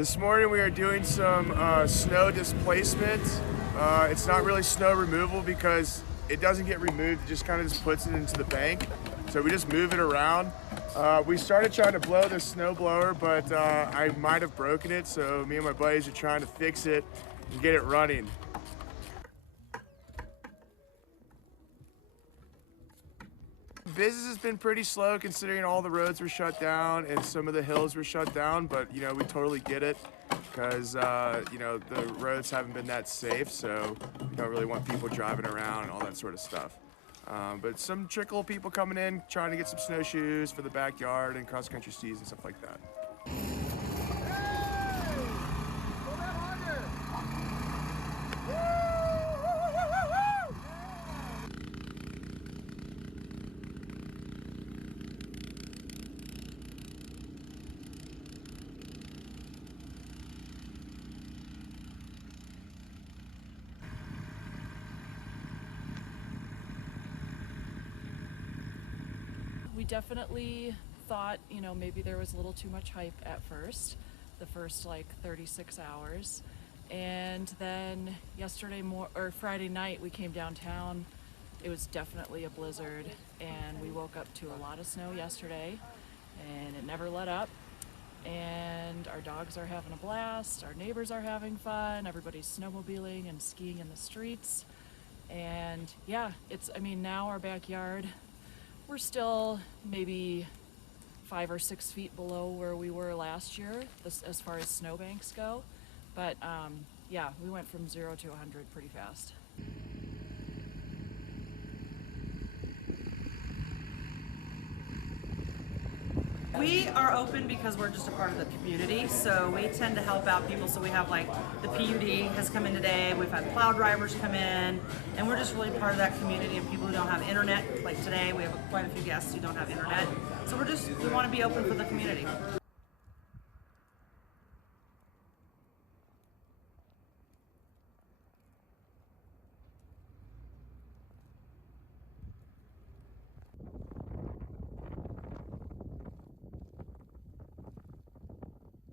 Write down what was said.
This morning we are doing some snow displacement. It's not really snow removal because it doesn't get removed, it just kind of just puts it into the bank. So we just move it around. We started trying to blow the snow blower, but I might have broken it, so me and my buddies are trying to fix it and get it running. Business has been pretty slow considering all the roads were shut down and some of the hills were shut down, but you know, we totally get it because you know, the roads haven't been that safe, so we don't really want people driving around and all that sort of stuff. But some trickle of people coming in trying to get some snowshoes for the backyard and cross-country skis and stuff like that. We definitely thought, you know, maybe there was a little too much hype at first, the first like 36 hours. And then Friday night we came downtown. It was definitely a blizzard and we woke up to a lot of snow yesterday and it never let up. And our dogs are having a blast, our neighbors are having fun, everybody's snowmobiling and skiing in the streets. And yeah, now our backyard, we're still maybe 5 or 6 feet below where we were last year as far as snowbanks go. But yeah, we went from 0 to 100 pretty fast. We are open because we're just a part of the community, so we tend to help out people. So we have like the PUD has come in today, we've had plow drivers come in, and we're just really part of that community and people who don't have internet. Like today we have quite a few guests who don't have internet. So we want to be open for the community.